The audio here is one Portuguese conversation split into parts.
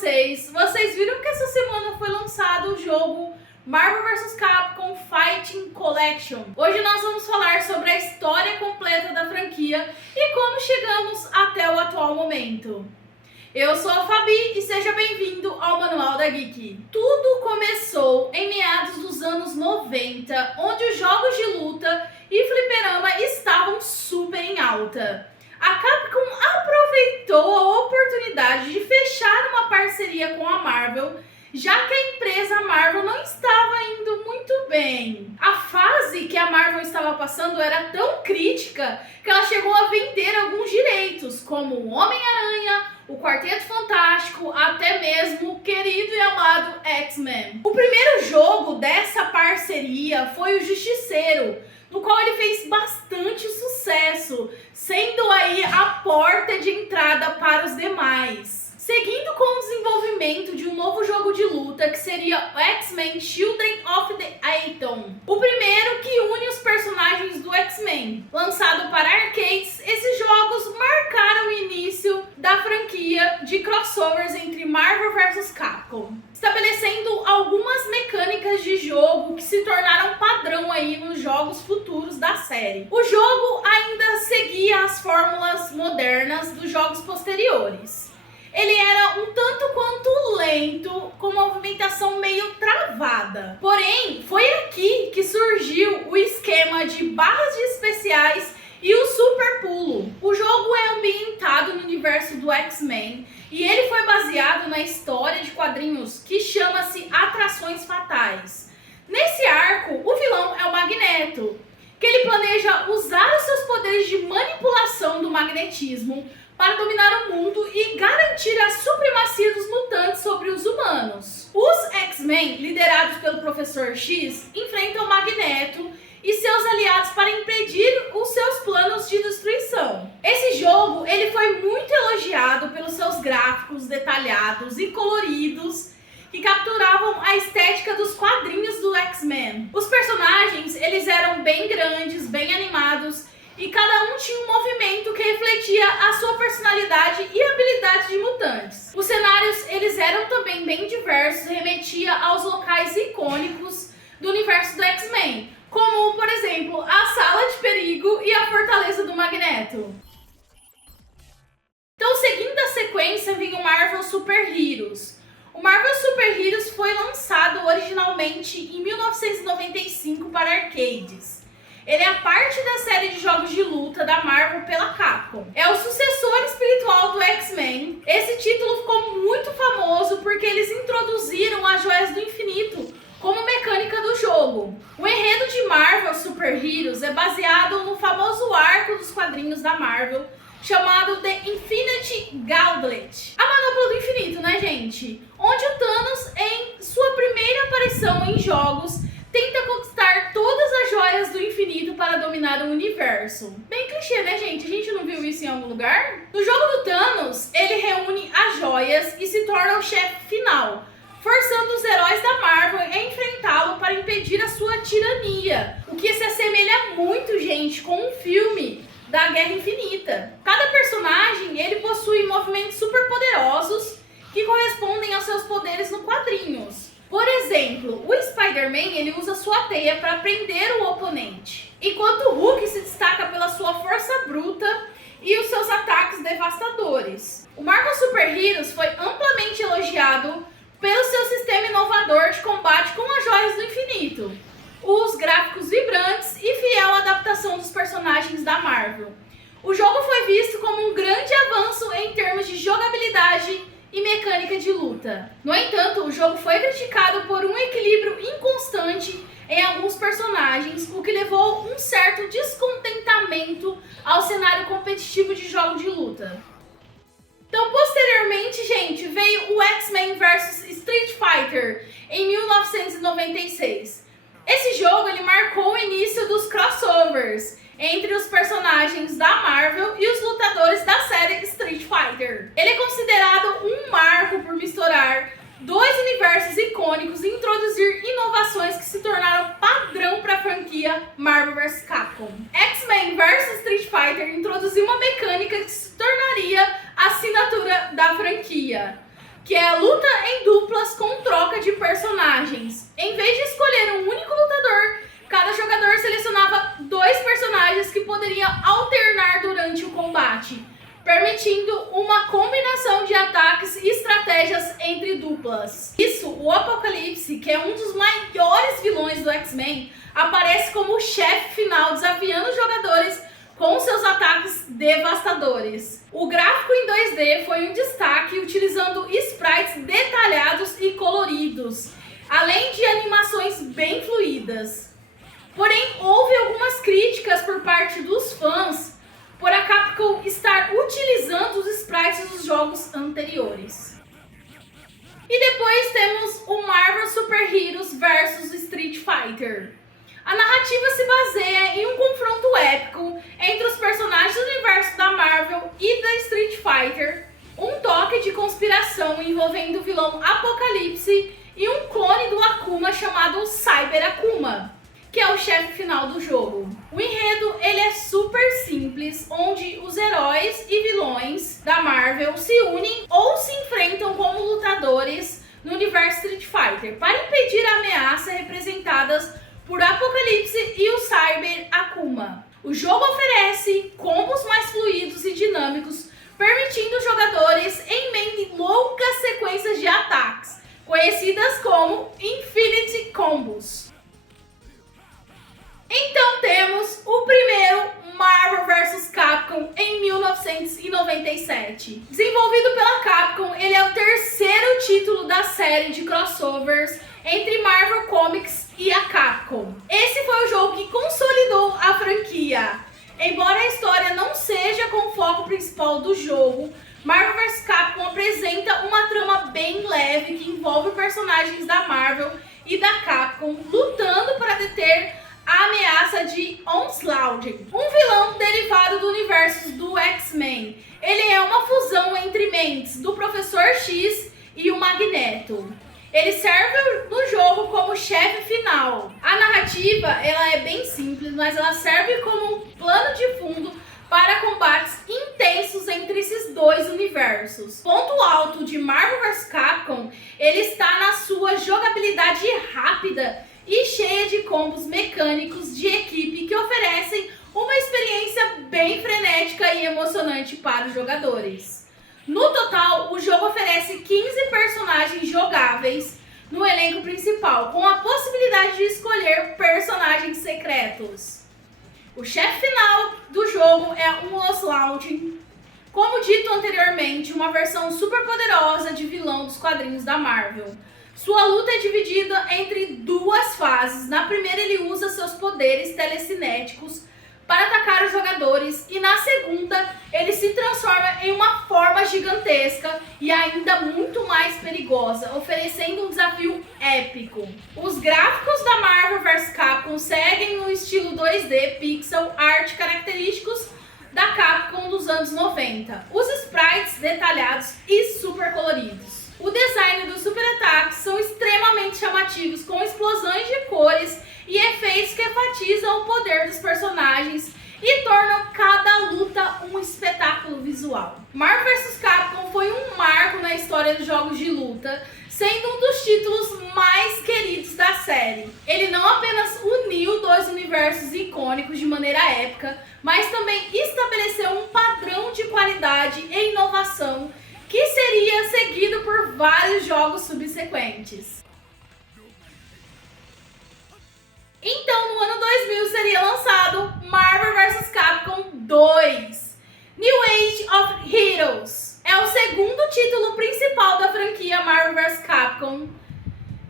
Vocês viram que essa semana foi lançado o jogo Marvel vs Capcom Fighting Collection. Hoje nós vamos falar sobre a história completa da franquia e como chegamos até o atual momento. Eu sou a Fabi e seja bem-vindo ao Manual da Geek. Tudo começou em meados dos anos 90, onde os jogos de luta e fliperama estavam super em alta. A Capcom aproveitou a oportunidade de fechar uma parceria com a Marvel, já que a empresa Marvel não estava indo muito bem. A fase que a Marvel estava passando era tão crítica que ela chegou a vender alguns direitos, como o Homem-Aranha, o Quarteto Fantástico, até mesmo o querido e amado X-Men. O primeiro jogo dessa parceria foi o Justiceiro, no qual ele fez bastante sucesso, sendo aí a porta de entrada para os demais. Seguindo com o desenvolvimento de um novo jogo de luta, que seria o X-Men Children of the Atom. O primeiro que une os personagens do X-Men. Lançado para arcades, esses jogos marcaram o início da franquia de crossovers entre Marvel vs Capcom, estabelecendo algumas mecânicas de jogo que se tornaram padrão aí nos jogos futuros da série. O jogo ainda seguia as fórmulas modernas dos jogos posteriores. Ele era um tanto quanto lento, com movimentação meio travada. Porém, foi aqui que surgiu o esquema de barras de especiais e o super pulo. O jogo é ambientado no universo do X-Men e ele foi baseado na história de quadrinhos que chama-se Atrações Fatais. Nesse arco, o vilão é o Magneto, que ele planeja usar os seus poderes de manipulação do magnetismo para dominar o mundo e garantir a supremacia dos mutantes sobre os humanos. Os X-Men, liderados pelo Professor X, enfrentam o Magneto e seus aliados para impedir os seus planos de destruição. Esse jogo ele foi muito elogiado pelos seus gráficos detalhados e coloridos que capturavam a estética dos quadrinhos do X-Men. Os personagens eles eram bem grandes, bem animados, e cada um tinha um movimento que refletia a sua personalidade e habilidade de mutantes. Os cenários eles eram também bem diversos e remetia aos locais icônicos do universo do X-Men, como, por exemplo, a Sala de Perigo e a Fortaleza do Magneto. Então, seguindo a sequência, vem o Marvel Super Heroes. O Marvel Super Heroes foi lançado originalmente em 1995 para arcades. Ele é a parte da série de jogos de luta da Marvel pela Capcom. É o sucessor espiritual do X-Men. Esse título ficou muito famoso porque eles introduziram as Joias do Infinito como mecânica do jogo. O enredo de Marvel Super Heroes é baseado no famoso arco dos quadrinhos da Marvel, chamado The Infinity Gauntlet. A manopla do infinito, né, gente? Onde o Thanos, em sua primeira aparição em jogos, tenta conquistar todas as joias do infinito para dominar o universo. Bem clichê, né, gente? A gente não viu isso em algum lugar? No jogo do Thanos, ele reúne as joias e se torna o chefe final, forçando os heróis da Marvel a enfrentá-lo para impedir a sua tirania. O que se assemelha muito, gente, com um filme da Guerra Infinita. Cada personagem, ele possui movimentos super poderosos que correspondem aos seus poderes no quadrinhos. Por exemplo, o Spider-Man ele usa sua teia para prender o oponente, enquanto o Hulk se destaca pela sua força bruta e os seus ataques devastadores. O Marvel Super Heroes foi amplamente elogiado pelo seu sistema inovador de combate com as Joias do Infinito, os gráficos vibrantes e fiel adaptação dos personagens da Marvel. O jogo foi visto como um grande avanço em termos de jogabilidade e mecânica de luta. No entanto, o jogo foi criticado por um equilíbrio inconstante em alguns personagens, o que levou um certo descontentamento ao cenário competitivo de jogos de luta. Então, posteriormente, gente, veio o X-Men vs Street Fighter em 1996. Esse jogo ele marcou o início dos crossovers entre os personagens da Marvel e os lutadores da série Street Fighter. Ele é considerado um marco por misturar dois universos icônicos e introduzir inovações que se tornaram padrão para a franquia Marvel vs Capcom. X-Men vs Street Fighter introduziu uma mecânica que se tornaria a assinatura da franquia, que é a luta em duplas com troca de personagens. Em vez de escolher um único lutador, cada jogador selecionava 2 personagens que poderiam alternar durante o combate, permitindo uma combinação de ataques e estratégias entre duplas. Isso, o Apocalipse, que é um dos maiores vilões do X-Men, aparece como o chefe final, desafiando os jogadores com seus ataques devastadores. O gráfico em 2D foi um destaque, utilizando sprites detalhados e coloridos, além de animações bem fluídas. Porém, houve algumas críticas por parte dos fãs por a Capcom estar utilizando os sprites dos jogos anteriores. E depois temos o Marvel Super Heroes vs Street Fighter. A narrativa se baseia em um confronto épico entre os personagens do universo da Marvel e da Street Fighter, um toque de conspiração envolvendo o vilão Apocalipse e um clone do Akuma chamado Cyber Akuma, que é o chefe final do jogo. O enredo ele é super simples, onde os heróis e vilões da Marvel se unem ou se enfrentam como lutadores no universo Street Fighter para impedir a ameaça representadas por Apocalipse e o Cyber Akuma. O jogo oferece combos mais fluidos e dinâmicos, permitindo os jogadores emendem longas sequências de ataques, conhecidas como Infinity Combos. Então temos o primeiro Marvel vs Capcom em 1997. Desenvolvido pela Capcom, ele é o terceiro título da série de crossovers entre Marvel Comics e a Capcom. Esse foi o jogo que consolidou a franquia. Embora a história não seja com o foco principal do jogo, Marvel vs Capcom apresenta uma trama bem leve que envolve personagens da Marvel e da Capcom lutando para deter a ameaça de Onslaught, um vilão derivado do universo do X-Men. Ele é uma fusão entre mentes do Professor X e o Magneto. Ele serve no jogo como chefe final. A narrativa ela é bem simples, mas ela serve como um plano de fundo para combates intensos entre esses dois universos. Ponto alto de Marvel vs Capcom, ele está na sua jogabilidade rápida e cheia de combos mecânicos de equipe que oferecem uma experiência bem frenética e emocionante para os jogadores. No total, o jogo oferece 15 personagens jogáveis no elenco principal, com a possibilidade de escolher personagens secretos. O chefe final do jogo é um Onslaught, como dito anteriormente, uma versão super poderosa de vilão dos quadrinhos da Marvel. Sua luta é dividida entre 2 fases. Na primeira ele usa seus poderes telecinéticos para atacar os jogadores e na segunda ele se transforma em uma forma gigantesca e ainda muito mais perigosa, oferecendo um desafio épico. Os gráficos da Marvel vs Capcom seguem o estilo 2D pixel art característicos da Capcom dos anos 90. Os sprites detalhados e super coloridos. O design dos super ataques são extremamente chamativos, com explosões de cores e efeitos que enfatizam o poder dos personagens e tornam cada luta um espetáculo visual. Marvel vs Capcom foi um marco na história dos jogos de luta, sendo um dos títulos mais queridos da série. Ele não apenas uniu 2 universos icônicos de maneira épica, mas também estabeleceu um padrão de qualidade e inovação que seria seguido por vários jogos subsequentes. Então, no ano 2000 seria lançado Marvel vs Capcom 2, New Age of Heroes. É o segundo título principal da franquia Marvel vs Capcom.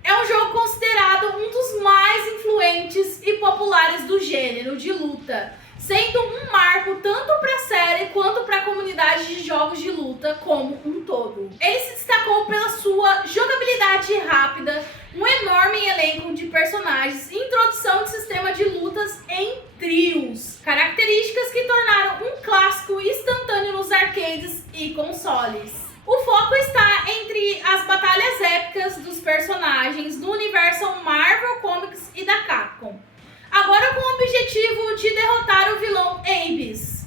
É um jogo considerado um dos mais influentes e populares do gênero de luta, sendo um marco tanto para a série quanto para a comunidade de jogos de luta como um todo. Ele se destacou pela sua jogabilidade rápida, um enorme elenco de personagens e introdução de sistema de lutas em trios, características que tornaram um clássico instantâneo nos arcades e consoles. O foco está entre as batalhas épicas dos personagens do universo Marvel Comics e da Capcom, agora com o objetivo de derrotar o vilão Abyss.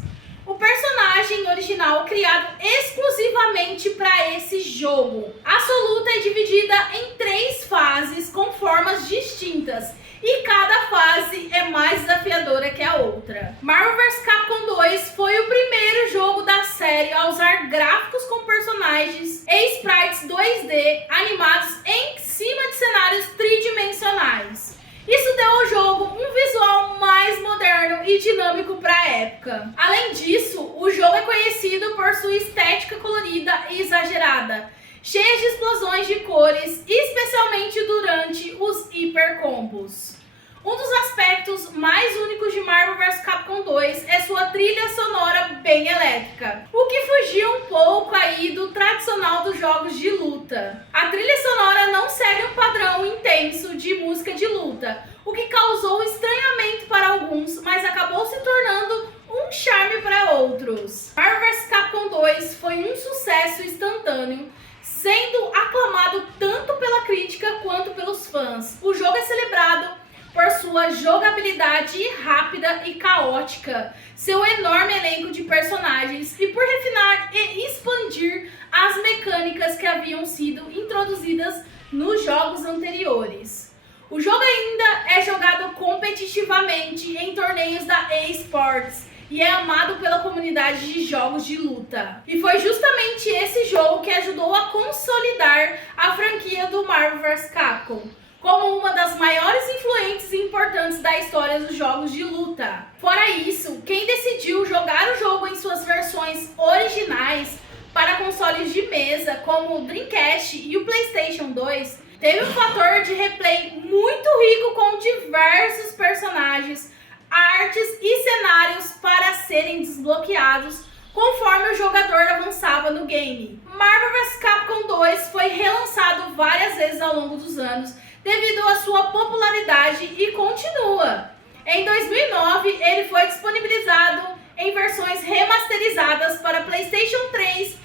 O personagem personagem original criado exclusivamente para esse jogo. A sua luta é dividida em 3 fases com formas distintas e cada fase é mais desafiadora que a outra. Marvel vs Capcom 2 foi o primeiro jogo da série a usar gráficos com personagens e sprites 2D animados em cima de cenários tridimensionais. Isso deu ao jogo um visual mais moderno e dinâmico para a época. Além disso, o jogo é conhecido por sua estética colorida e exagerada, cheia de explosões de cores, especialmente durante os hipercombos. Um dos aspectos mais únicos de Marvel vs Capcom 2 é sua trilha sonora bem elétrica, o que fugia um pouco aí do tradicional dos jogos de luta. A trilha sonora não segue um padrão intenso de música de luta, o que causou estranhamento para alguns, mas acabou se tornando um charme para outros. Marvel vs Capcom 2 foi um sucesso instantâneo, sendo aclamado tanto pela crítica quanto pelos fãs. O jogo é celebrado por sua jogabilidade rápida e caótica, seu enorme elenco de personagens e por refinar e expandir as mecânicas que haviam sido introduzidas nos jogos anteriores. O jogo ainda é jogado competitivamente em torneios da EA Sports e é amado pela comunidade de jogos de luta. E foi justamente esse jogo que ajudou a consolidar a franquia do Marvel vs Capcom como uma das maiores influentes e importantes da história dos jogos de luta. Fora isso, quem decidiu jogar o jogo em suas versões originais para consoles de mesa, como o Dreamcast e o PlayStation 2, teve um fator de replay muito rico com diversos personagens, artes e cenários para serem desbloqueados conforme o jogador avançava no game. Marvel vs Capcom 2 foi relançado várias vezes ao longo dos anos devido à sua popularidade e continua. Em 2009, ele foi disponibilizado em versões remasterizadas para PlayStation 3,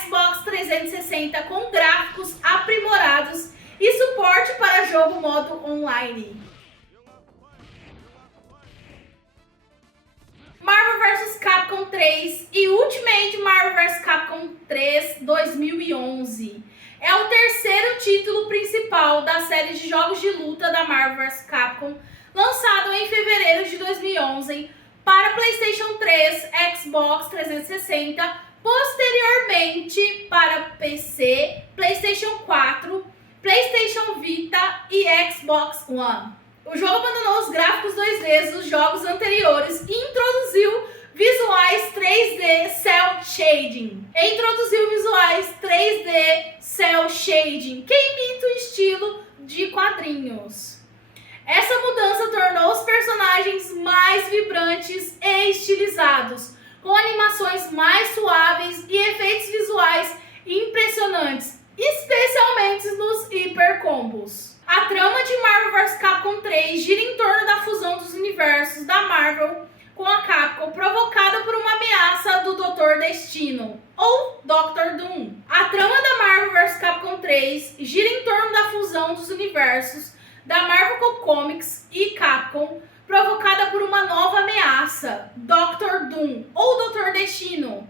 Xbox 360 com gráficos aprimorados e suporte para jogo modo online. Marvel vs Capcom 3 e Ultimate Marvel vs Capcom 3 2011. É o terceiro título principal da série de jogos de luta da Marvel vs Capcom, lançado em fevereiro de 2011 para PlayStation 3, Xbox 360, posteriormente para PC, PlayStation 4, PlayStation Vita e Xbox One. O jogo abandonou os gráficos 2D dos jogos anteriores e introduziu visuais 3D Cel Shading. Que imita o estilo de quadrinhos. Essa mudança tornou os personagens mais vibrantes e estilizados, com animações mais suaves e efeitos visuais impressionantes, especialmente nos hipercombos. A trama de Marvel vs Capcom 3 gira em torno da fusão dos universos da Marvel com a Capcom, provocada por uma ameaça do Dr. Destino, ou Dr. Doom. A trama da Marvel vs Capcom 3 gira em torno da fusão dos universos da Marvel Comics e Capcom, provocada por uma nova ameaça, Dr. Doom, ou Dr. Destino,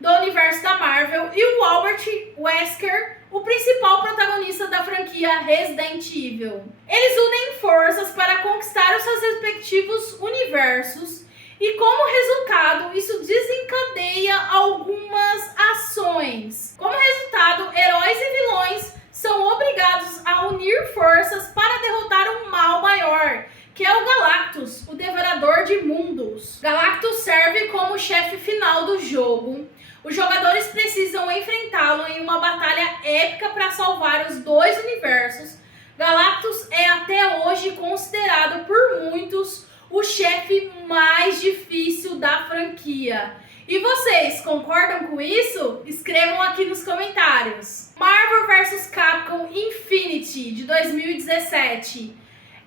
do universo da Marvel, e o Albert Wesker, o principal protagonista da franquia Resident Evil. Eles unem forças para conquistar os seus respectivos universos e, como resultado, isso desencadeia algumas ações. Como resultado, heróis e vilões são obrigados a unir forças para derrotar um mal maior, que é o Galactus, o Devorador de Mundos. Galactus serve como chefe final do jogo. Os jogadores precisam enfrentá-lo em uma batalha épica para salvar os dois universos. Galactus é até hoje considerado por muitos o chefe mais difícil da franquia. E vocês concordam com isso? Escrevam aqui nos comentários. Marvel vs Capcom Infinity de 2017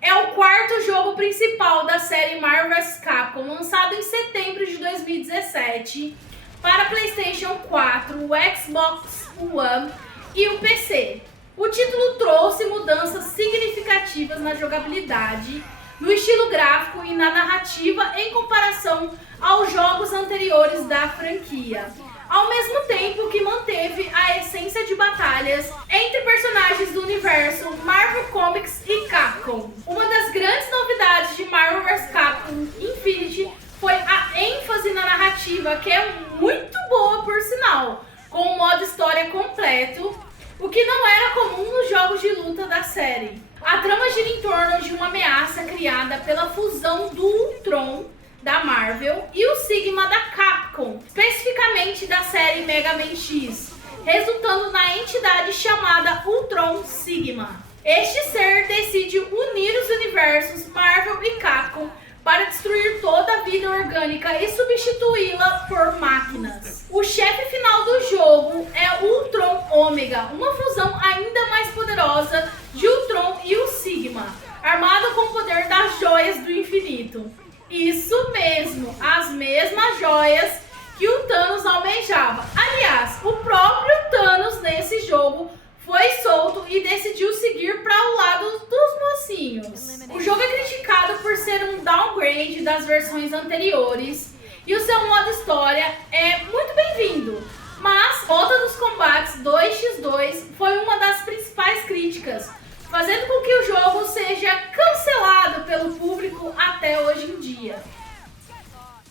é o quarto jogo principal da série Marvel vs Capcom, lançado em setembro de 2017 para PlayStation 4, o Xbox One e o PC. O título trouxe mudanças significativas na jogabilidade, no estilo gráfico e na narrativa em comparação aos jogos anteriores da franquia, ao mesmo tempo que manteve a essência de batalhas entre personagens do universo Marvel Comics e Capcom. Uma das grandes novidades de Marvel vs Capcom Infinity foi a ênfase na narrativa, que é muito boa por sinal, com o modo história completo, o que não era comum nos jogos de luta da série. A trama gira em torno de uma ameaça criada pela fusão do Ultron da Marvel e o Sigma da Capcom, especificamente da série Mega Man X, resultando na entidade chamada Ultron Sigma. Este ser decide unir os universos Marvel e Capcom para destruir toda a vida orgânica e substituí-la por máquinas. O chefe final do jogo é o Ultron Ômega, uma fusão ainda mais poderosa de Ultron e o Sigma, armado com o poder das joias do infinito. Isso mesmo, as mesmas joias que o Thanos almejava. Aliás, o próprio Thanos nesse jogo foi solto e decidiu seguir para o lado dos mocinhos. O jogo é criticado por ser um downgrade das versões anteriores e o seu modo história é muito bem-vindo, mas a volta dos combates 2x2 foi uma das principais críticas, fazendo com que o jogo seja cancelado pelo público até hoje em dia.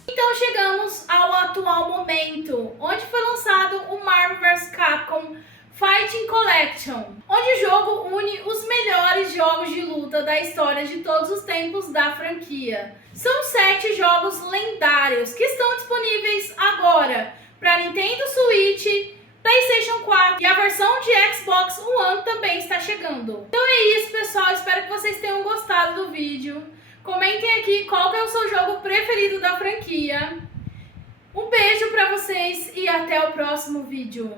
Então chegamos ao atual momento, onde foi lançado o Marvel vs Capcom Fighting Collection, onde o jogo une os melhores jogos de luta da história de todos os tempos da franquia. São 7 jogos lendários que estão disponíveis agora para Nintendo Switch, PlayStation 4 e a versão de Xbox One também está chegando. Então é isso, pessoal, espero que vocês tenham gostado do vídeo. Comentem aqui qual que é o seu jogo preferido da franquia. Um beijo para vocês e até o próximo vídeo.